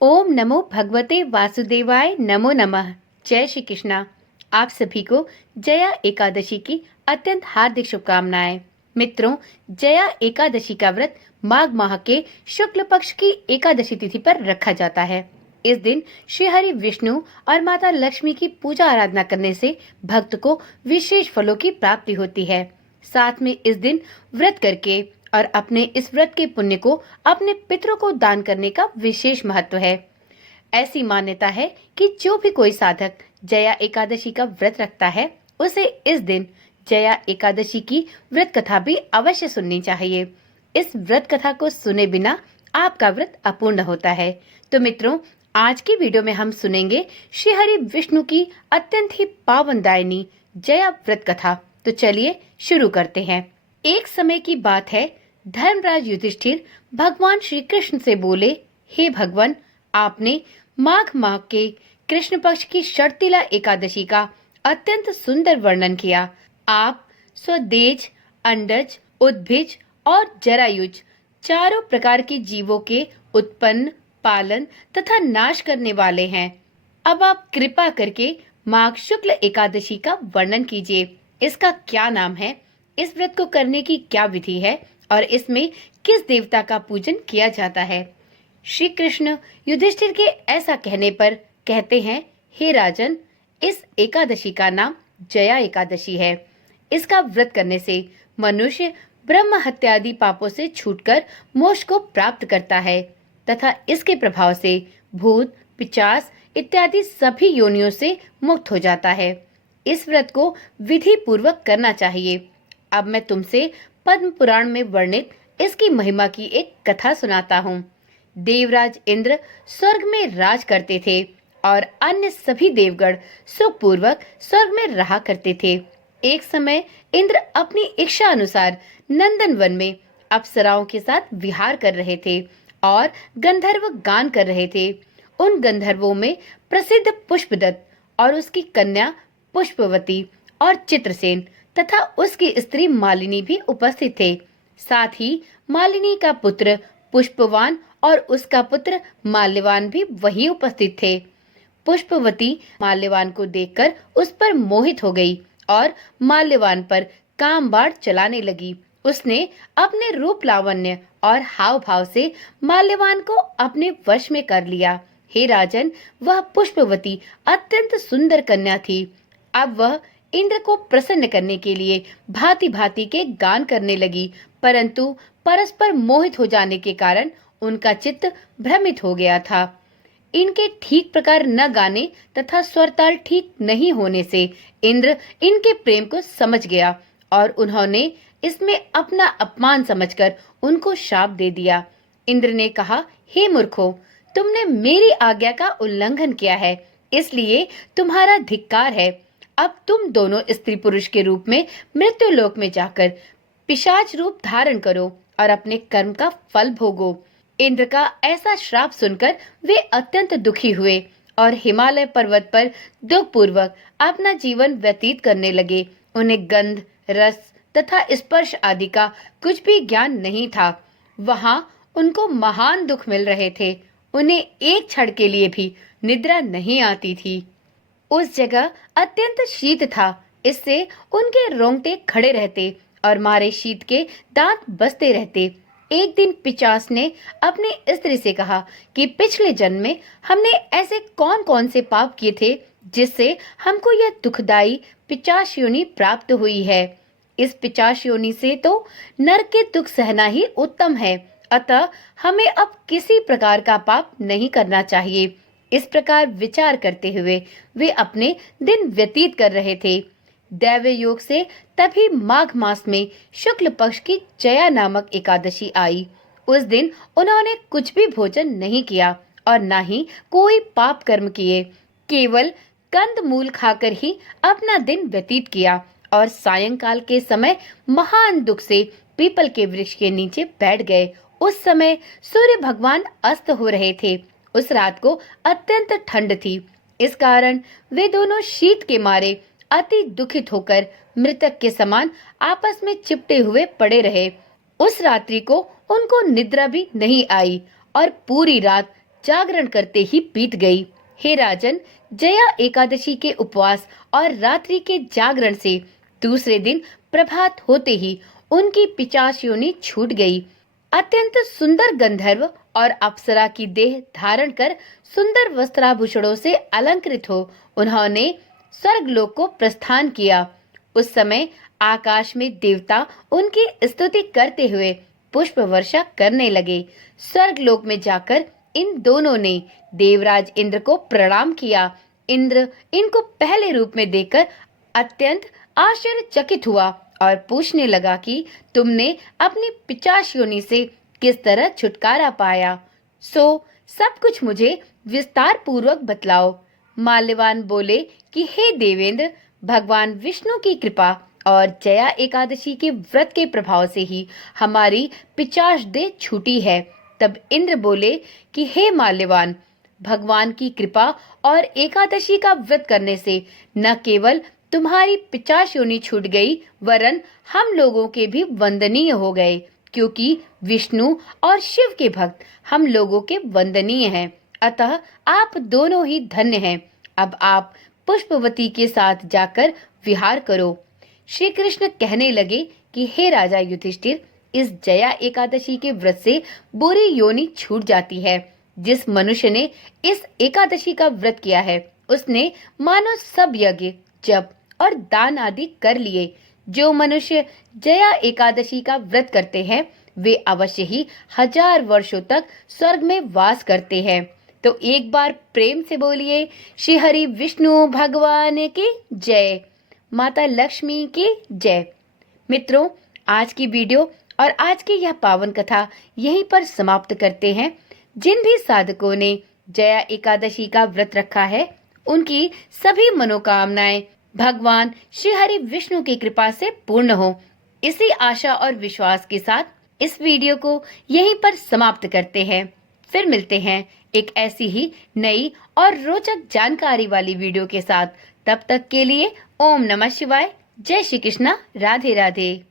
ओम नमो भगवते वासुदेवाय नमो नमः। जय श्री कृष्णा। आप सभी को जया एकादशी की अत्यंत हार्दिक शुभकामनाएं। मित्रों, जया एकादशी का व्रत माघ माह के शुक्ल पक्ष की एकादशी तिथि पर रखा जाता है। इस दिन श्री हरि विष्णु और माता लक्ष्मी की पूजा आराधना करने से भक्त को विशेष फलों की प्राप्ति होती है। साथ में इस दिन व्रत करके और अपने इस व्रत के पुण्य को अपने पितरों को दान करने का विशेष महत्व है। ऐसी मान्यता है कि जो भी कोई साधक जया एकादशी का व्रत रखता है, उसे इस दिन जया एकादशी की व्रत कथा भी अवश्य सुननी चाहिए। इस व्रत कथा को सुने बिना आपका व्रत अपूर्ण होता है। तो मित्रों, आज की वीडियो में हम सुनेंगे श्री हरि विष्णु की अत्यंत ही पावनदायिनी जया व्रत कथा। तो चलिए शुरू करते हैं। एक समय की बात है, धर्मराज युधिष्ठिर भगवान श्री कृष्ण से बोले, हे भगवान, आपने माघ माह के कृष्ण पक्ष की शर्तिला एकादशी का अत्यंत सुंदर वर्णन किया। आप स्वदेज, अंडज, उद्भिज और जरायुज चारों प्रकार के जीवों के उत्पन्न, पालन तथा नाश करने वाले हैं। अब आप कृपा करके माघ शुक्ल एकादशी का वर्णन कीजिए। इसका क्या नाम है, इस व्रत को करने की क्या विधि है और इसमें किस देवता का पूजन किया जाता है। श्री कृष्ण युधिष्ठिर के ऐसा कहने पर कहते हैं, हे राजन, इस एकादशी का नाम जया एकादशी है। इसका व्रत करने से मनुष्य ब्रह्म हत्यादि पापों से छूटकर मोक्ष को प्राप्त करता है तथा इसके प्रभाव से भूत, पिशाच इत्यादि सभी योनियों से मुक्त हो जाता है। इस व्रत को विधि पूर्वक करना चाहिए। अब मैं तुमसे पद्म पुराण में वर्णित इसकी महिमा की एक कथा सुनाता हूँ। देवराज इंद्र स्वर्ग में राज करते थे और अन्य सभी देवगण सुखपूर्वक स्वर्ग में रहा करते थे। एक समय इंद्र अपनी इच्छा अनुसार नंदन वन में अप्सराओं के साथ विहार कर रहे थे और गंधर्व गान कर रहे थे। उन गंधर्वों में प्रसिद्ध पुष्पदत्त और उसकी कन्या पुष्पवती और चित्रसेन तथा उसकी स्त्री मालिनी भी उपस्थित थे। साथ ही मालिनी का पुत्र पुष्पवान और उसका पुत्र माल्यवान भी वहीं उपस्थित थे। पुष्पवती माल्यवान को देखकर उस पर मोहित हो गई और माल्यवान पर काम बाण चलाने लगी। उसने अपने रूप लावण्य और हाव भाव से माल्यवान को अपने वश में कर लिया। हे राजन, वह पुष्पवती अत्यंत सुंदर कन्या थी। अब वह इंद्र को प्रसन्न करने के लिए भांति भांति के गान करने लगी, परंतु परस्पर मोहित हो जाने के कारण उनका चित्त भ्रमित हो गया था। इनके ठीक प्रकार न गाने तथा स्वरताल ठीक नहीं होने से इंद्र इनके प्रेम को समझ गया और उन्होंने इसमें अपना अपमान समझकर उनको शाप दे दिया। इंद्र ने कहा, हे मूर्खों, तुमने मेरी आज्ञा का उल्लंघन किया है, इसलिए तुम्हारा धिक्कार है। अब तुम दोनों स्त्री पुरुष के रूप में मृत्यु लोक में जाकर पिशाच रूप धारण करो और अपने कर्म का फल भोगो। इंद्र का ऐसा श्राप सुनकर वे अत्यंत दुखी हुए और हिमालय पर्वत पर दुख पूर्वक अपना जीवन व्यतीत करने लगे। उन्हें गंध, रस तथा स्पर्श आदि का कुछ भी ज्ञान नहीं था। वहां उनको महान दुख मिल रहे थे। उन्हें एक क्षण के लिए भी निद्रा नहीं आती थी। उस जगह अत्यंत शीत था, इससे उनके रोंगटे खड़े रहते और मारे शीत के दांत बसते रहते। एक दिन पिशाच ने अपनी स्त्री से कहा कि पिछले जन्म में हमने ऐसे कौन कौन से पाप किए थे जिससे हमको यह दुखदाई पिशाच योनि प्राप्त हुई है। इस पिशाच योनि से तो नरक के दुख सहना ही उत्तम है, अतः हमें अब किसी प्रकार का पाप नहीं करना चाहिए। इस प्रकार विचार करते हुए वे अपने दिन व्यतीत कर रहे थे। दैव योग से तभी माघ मास में शुक्ल पक्ष की जया नामक एकादशी आई। उस दिन उन्होंने कुछ भी भोजन नहीं किया और न ही कोई पाप कर्म किए, केवल कंद मूल खाकर ही अपना दिन व्यतीत किया और सायंकाल के समय महान दुख से पीपल के वृक्ष के नीचे बैठ गए। उस समय सूर्य भगवान अस्त हो रहे थे। उस रात को अत्यंत ठंड थी, इस कारण वे दोनों शीत के मारे अति दुखित होकर मृतक के समान आपस में चिपटे हुए पड़े रहे। उस रात्रि को उनको निद्रा भी नहीं आई और पूरी रात जागरण करते ही बीत गई। हे राजन, जया एकादशी के उपवास और रात्रि के जागरण से दूसरे दिन प्रभात होते ही उनकी पिशाच योनि छूट गई। अत्यंत सुंदर गंधर्व और अप्सरा की देह धारण कर सुंदर वस्त्राभूषणों से अलंकृत हो उन्होंने स्वर्गलोक को प्रस्थान किया। उस समय आकाश में देवता उनकी स्तुति करते हुए पुष्प वर्षा करने लगे। स्वर्गलोक में जाकर इन दोनों ने देवराज इंद्र को प्रणाम किया। इंद्र इनको पहले रूप में देखकर अत्यंत आश्चर्यचकित हुआ और पूछने लगा कि तुमने अपनी पिशाच योनि से किस तरह छुटकारा पाया, सो सब कुछ मुझे विस्तार पूर्वक बतलाओ। माल्यवान बोले कि हे देवेंद्र, भगवान विष्णु की कृपा और जया एकादशी के व्रत के प्रभाव से ही हमारी पिशाच देह छूटी है। तब इंद्र बोले कि हे माल्यवान, भगवान की कृपा और एकादशी का व्रत करने से न केवल तुम्हारी पिशाच योनि छूट गई वरन हम लोगों के भी वंदनीय हो गए, क्योंकि विष्णु और शिव के भक्त हम लोगों के वंदनीय हैं। अतः आप दोनों ही धन्य हैं। अब आप पुष्पवती के साथ जाकर विहार करो। श्री कृष्ण कहने लगे कि हे राजा युधिष्ठिर, इस जया एकादशी के व्रत से बुरी योनि छूट जाती है। जिस मनुष्य ने इस एकादशी का व्रत किया है उसने मानो सब यज्ञ, जप और दान आदि कर लिए। जो मनुष्य जया एकादशी का व्रत करते हैं वे अवश्य ही 1000 वर्षों तक स्वर्ग में वास करते हैं। तो एक बार प्रेम से बोलिए श्री हरि विष्णु भगवान की जय, माता लक्ष्मी की जय। मित्रों, आज की वीडियो और आज की यह पावन कथा यहीं पर समाप्त करते हैं। जिन भी साधकों ने जया एकादशी का व्रत रखा है उनकी सभी मनोकामनाएं भगवान श्री हरि विष्णु की कृपा से पूर्ण हो, इसी आशा और विश्वास के साथ इस वीडियो को यहीं पर समाप्त करते हैं। फिर मिलते हैं एक ऐसी ही नई और रोचक जानकारी वाली वीडियो के साथ। तब तक के लिए ओम नमः शिवाय, जय श्री कृष्णा, राधे राधे।